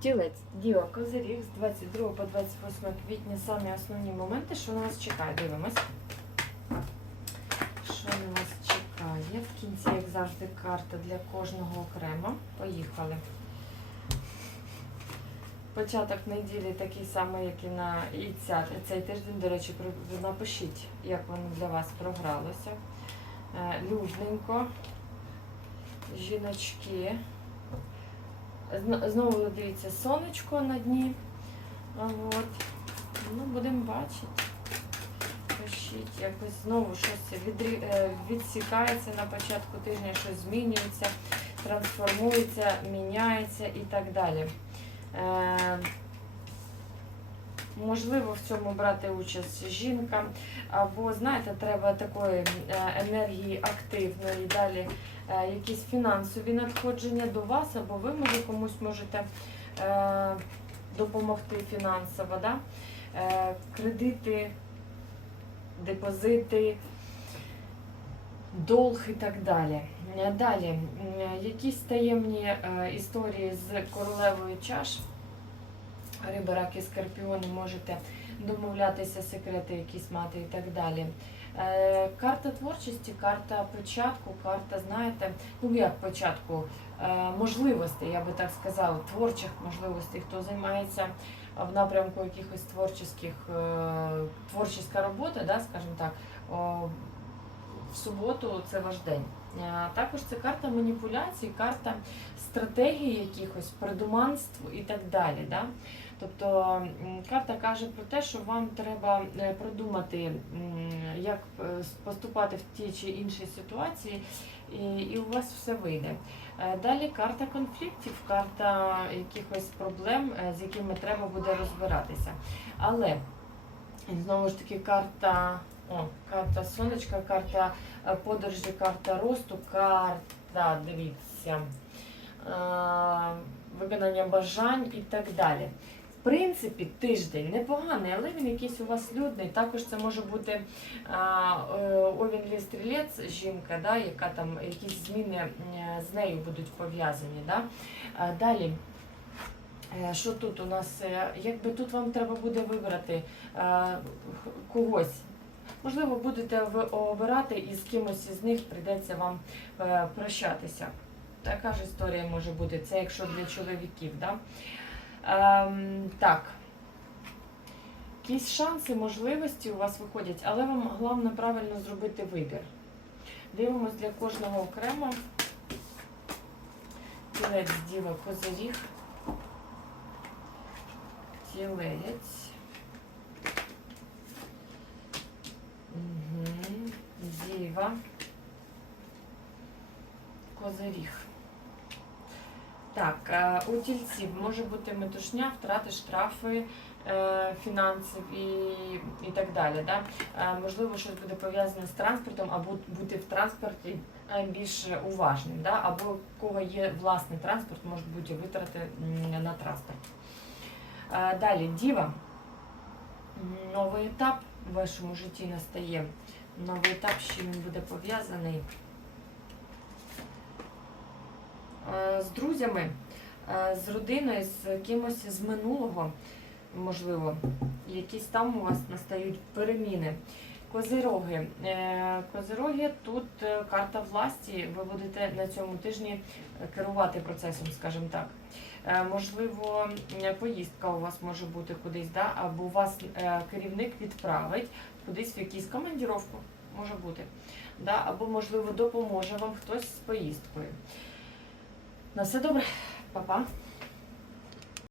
Тілець, Діва, Козиріг з 22 по 28 квітня самі основні моменти, що на вас чекає. Дивимось. Що на вас чекає? В кінці, як завжди, карта для кожного окремо. Поїхали. Початок неділі такий самий, як і на і ця, цей тиждень, до речі, напишіть, як воно для вас програлося. Е, Людненько, жіночки. Зно- Знову дивіться сонечко на дні. От. Ну, будемо бачити. Пишіть, якось знову щось відрі... е, відсікається на початку тижня, щось змінюється, трансформується, міняється і так далі. Е, Можливо, в цьому брати участь жінка, або, знаєте, треба такої е, енергії активної, далі якісь фінансові надходження до вас, або ви може комусь можете е, допомогти фінансово, да? е, кредити, депозити, долг і так далі. Е, Далі, якісь таємні е, історії з королевою чаш. Риби, раки, скорпіони можете домовлятися, секрети якісь мати і так далі. Е, карта творчості, карта початку, карта, знаєте, ну як початку, е, можливостей, я би так сказала, творчих можливостей, хто займається в напрямку якихось творчих, е, творчіська робота, да, скажімо так, в суботу це ваш день. Також це карта маніпуляцій, карта стратегії якихось, придуманств і так далі. Да? Тобто карта каже про те, що вам треба е, продумати, як е, поступати в тій чи іншій ситуації, і, і у вас все вийде. Е, Далі карта конфліктів, карта якихось проблем, з якими треба буде розбиратися. Але знову ж таки карта, о, карта сонечка, карта е, подорожі, карта росту, карта, дивіться, е, виконання бажань і так далі. В принципі, тиждень непоганий, але він якийсь у вас людний. Також це може бути е, овін стрілець, жінка, да, яка там якісь зміни з нею будуть пов'язані. Да? Далі. Що тут у нас? Якби тут вам треба буде вибрати когось. Можливо, будете ви обирати і з кимось із них прийдеться вам е, прощатися. Така ж історія може бути. Це якщо для чоловіків. Да? Ем, так. Якісь шанси, можливості у вас виходять, але вам головне правильно зробити вибір. Дивимось для кожного окремо. Тілець, діва, козиріг. Тілець. Діва. Козиріг. Так, е, у тільців може бути метушня, втрати, штрафи е, фінансові і так далі. Да? Е, Можливо, щось буде пов'язане з транспортом, або бути в транспорті більш уважним. Да? Або у кого є власний транспорт, можуть бути витрати на транспорт. Далі, діва. Новий етап в вашому житті настає. Новий етап, з чим він буде пов'язаний. Е, з друзями, е, з родиною, з кимось з минулого, можливо, якісь там у вас настають переміни. Козироги. Е, Козироги тут е, карта власті. Ви будете на цьому тижні е, керувати процесом, скажімо так. Можливо, поїздка у вас може бути кудись, да? або вас керівник відправить кудись в якусь командіровку, може бути. Да? Або, можливо, допоможе вам хтось з поїздкою. На все добре, Па-па.